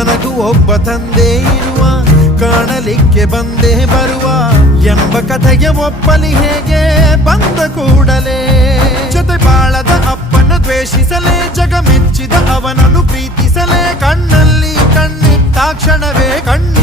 ನನಗೂ ಒಬ್ಬ ತಂದೆ ಇರುವ, ಕಾಣಲಿಕ್ಕೆ ಬಂದೇ ಬರುವ ಎಂಬ ಕಥೆಗೆ ಒಪ್ಪಲಿ ಹೇಗೆ ಬಂದ ಕೂಡಲೇ. ಜೊತೆ ಬಾಳದ ಅಪ್ಪನ ದ್ವೇಷಿಸಲೇ, ಜಗ ಮೆಚ್ಚಿದ ಅವನನ್ನು ಪ್ರೀತಿಸಲೇ, ಕಣ್ಣಲ್ಲಿ ಕಣ್ಣಿಟ್ಟಾಕ್ಷಣವೇ ಕಣ್ಣು